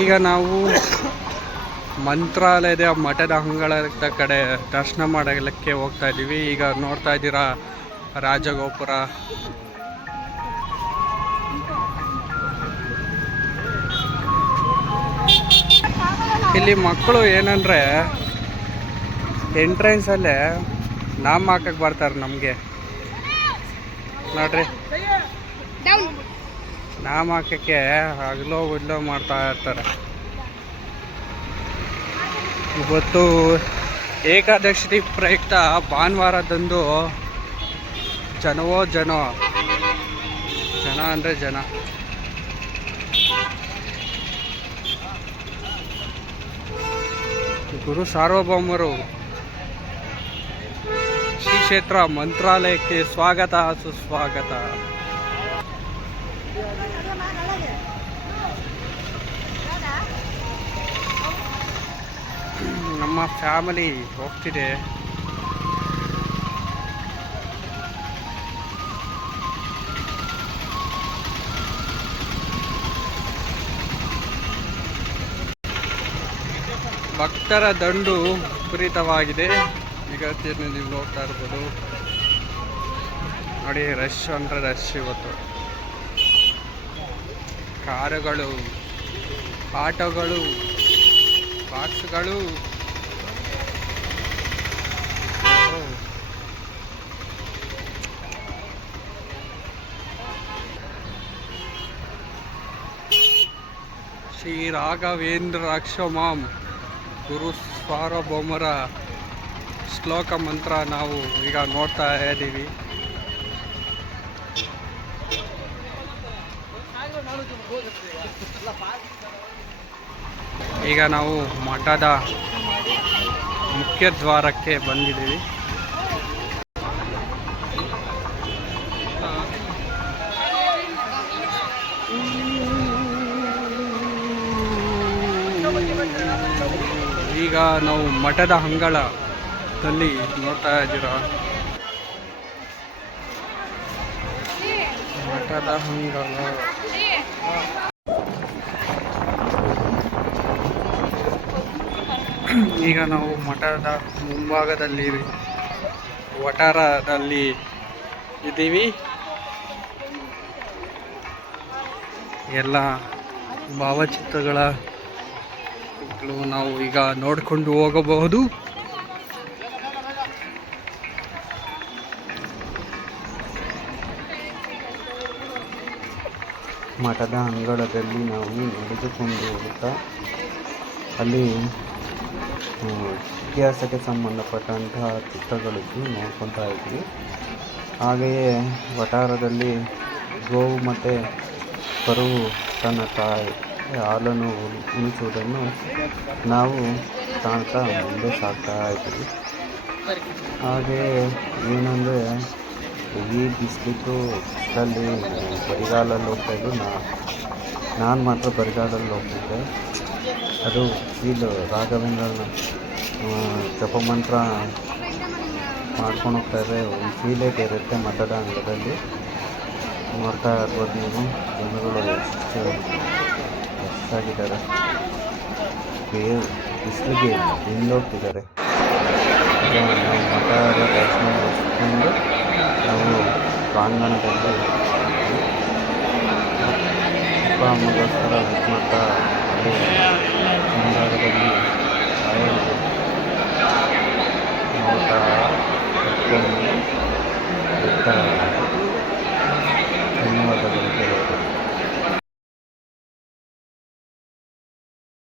ಈಗ ನಾವು ಮಂತ್ರಾಲಯದ ಮಠದ ಅಂಗಳದ ಕಡೆ ದರ್ಶನ ಮಾಡಲಿಕ್ಕೆ ಹೋಗ್ತಾ ಇದ್ದೀವಿ. ಈಗ ನೋಡ್ತಾ ಇದ್ದೀರಾ ರಾಜಗೋಪುರ. ಇಲ್ಲಿ ಮಕ್ಕಳು ಏನಂದರೆ ಎಂಟ್ರೆನ್ಸಲ್ಲೇ ನಾಮ ಹಾಕಕ್ಕೆ ಬರ್ತಾರೆ. ನಮಗೆ ನೋಡ್ರಿ, ನಾಮ ಹಾಕಕ್ಕೆ ಹಗಲೋ ಗುಡ್ಲೋ ಮಾಡ್ತಾ ಇರ್ತಾರೆ. ಇವತ್ತು ಏಕಾದಶಿ ಪ್ರಯುಕ್ತ ಭಾನುವಾರದಂದು ಜನವೋ ಜನ ಅಂದರೆ ಜನ. ಗುರು ಸಾರ್ವಭೌಮರು ಶ್ರೀ ಕ್ಷೇತ್ರ ಮಂತ್ರಾಲಯಕ್ಕೆ ಸ್ವಾಗತ ಸುಸ್ವಾಗತ. ನಮ್ಮ ಫ್ಯಾಮಿಲಿ ಹೋಗ್ತಿದೆ. ಭಕ್ತರ ದಂಡು ವಿಪರೀತವಾಗಿದೆ. ಈಗ ನೀವು ನೋಡ್ತಾ ಇರ್ಬೋದು ನೋಡಿ, ರಶ್ ಅಂದರೆ ರಶ್. ಇವತ್ತು ಕಾರುಗಳು, ಆಟೋಗಳು, ಬಾಕ್ಸ್ಗಳು. ಶ್ರೀ ರಾಘವೇಂದ್ರ ಅಕ್ಷಮಾಂ ಗುರು ಸಾರ್ವಭೌಮರ ಶ್ಲೋಕ ಮಂತ್ರ ನಾವು ಈಗ ನೋಡ್ತಾ ಇದ್ದೀವಿ. ಈಗ ನಾವು ಮಠದ ಮುಖ್ಯ ದ್ವಾರಕ್ಕೆ ಬಂದಿದ್ದೀವಿ. ಈಗ ನಾವು ಮಠದ ಅಂಗಳದಲ್ಲಿ ನೋಡ್ತಾ ಇದ್ದೀರಾ, ಮಠದ ಅಂಗಳ. ಈಗ ನಾವು ಮಠದ ಮುಂಭಾಗದಲ್ಲಿ ವಠಾರದಲ್ಲಿ ಇದ್ದೀವಿ. ಎಲ್ಲ ಭಾವಚಿತ್ರಗಳ ನಾವು ಈಗ ನೋಡಿಕೊಂಡು ಹೋಗಬಹುದು. ಮಠದ ಅಂಗಳದಲ್ಲಿ ನಾವು ನಡೆದುಕೊಂಡು ಹೋಗುತ್ತಾ ಅಲ್ಲಿ ಇತಿಹಾಸಕ್ಕೆ ಸಂಬಂಧಪಟ್ಟಂತಹ ಚಿತ್ರಗಳಿದ್ದು ನೋಡ್ಕೊತಾ ಇದ್ವಿ. ಹಾಗೆಯೇ ವಠಾರದಲ್ಲಿ ಗೋವು ಮತ್ತು ಕರುವು ತನ್ನ ತಾಯಿ ಹಾಲನ್ನು ಉಣಿಸುವುದನ್ನು ನಾವು ಕಾಣ್ತಾ ಮುಂದೆ ಸಾಗ್ತಾ ಇದ್ವಿ. ಹಾಗೆಯೇ ಏನಂದರೆ ಈ ಬಿಸಿಲಿದ್ದು ಬಿಸಿಲಲ್ಲಿ ಬರಿಗಾಲಲ್ಲಿ ಹೋಗ್ತಾಯಿದ್ದು. ನಾನು ಮಾತ್ರ ಬರಿಗಾಲಲ್ಲಿ ಹೋಗ್ತಿದ್ದೆ. ಅದು ಫೀಲ್ ರಾಘವೇಂದ್ರನ ಜಪಮಂತ್ರ ಮಾಡ್ಕೊಂಡು ಹೋಗ್ತಾಯಿದ್ರೆ ಒಂದು ಫೀಲೇ ಬೇರುತ್ತೆ. ಮಠದ ಅಂಗದಲ್ಲಿ ನೋಡ್ತಾ ಇರ್ಬೋದು ನೀವು, ಜನಗಳು ಎಷ್ಟು ಹೆಚ್ಚಾಗಿದ್ದಾರೆ. ಬಿಸಿಲಿಗೆ ಹಿಂದೋಗ್ತಿದ್ದಾರೆ. ನಾವು ಮಠದ ದರ್ಶನ ಮುಗಿಸ್ಕೊಂಡು ನಾವು ಪ್ರಾಂಗಣದಲ್ಲಿ ಅಪ್ಪ ಅಮ್ಮಗೋಸ್ಕರ ವೆಯ್ಟ್ ಮಾಡ್ತಾ ಅಲ್ಲಿ ಮುಂಭಾಗದಲ್ಲಿ ನೋಡ್ತಾ